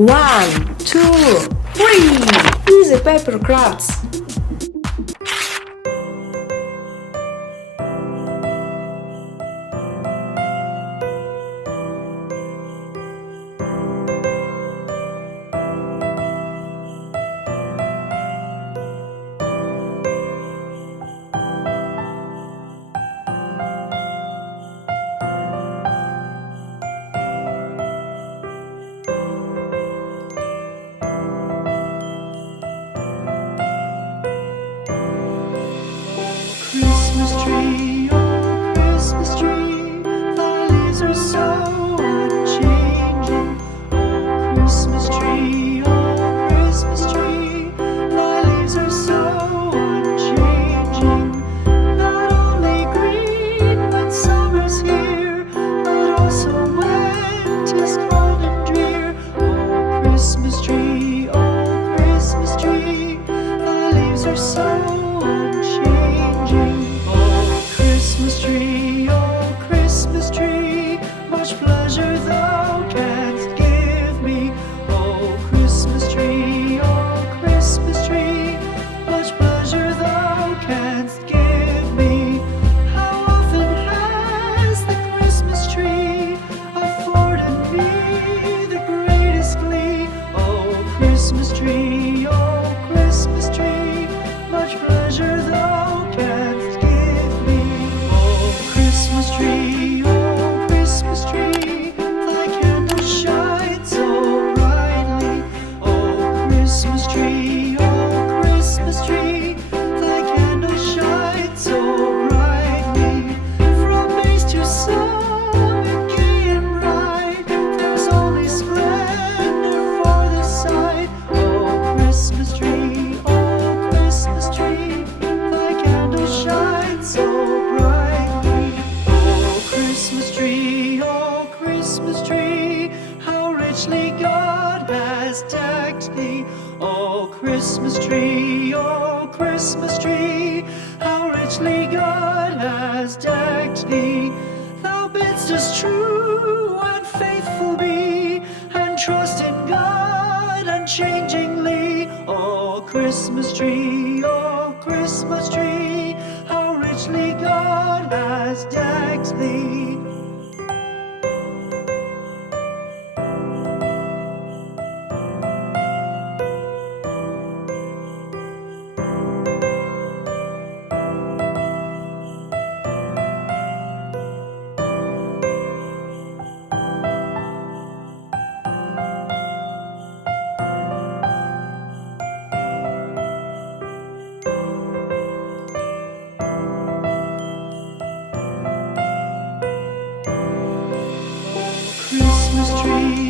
1, 2, 3. Easy paper crafts. Christmas tree, oh Christmas tree, thy leaves are so unchanging. Oh Christmas tree, thy leaves are so unchanging. Not only green when summer's here, but also when 'tis cold and drear. Oh Christmas tree, thy leaves are so unchanging. Oh Christmas tree, much pleasure thou canst give me. Oh Christmas tree, much pleasure thou canst give me. How often has the Christmas tree afforded me the greatest glee? Oh Christmas tree, much pleasure thou canst give me. Oh Christmas tree, thy candle shines so brightly. Oh Christmas tree, thy candle shines so brightly. From base to summit, gay and bright, there's only splendor for the sight. Oh Christmas tree, thy candle shines so brightly. Oh Christmas tree, how richly God has decked thee. Oh Christmas tree, how richly God has decked thee. Thou bidst us true and faithful be, and trust in God unchangingly. Oh Christmas tree, how richly God has decked thee. Christmas tree,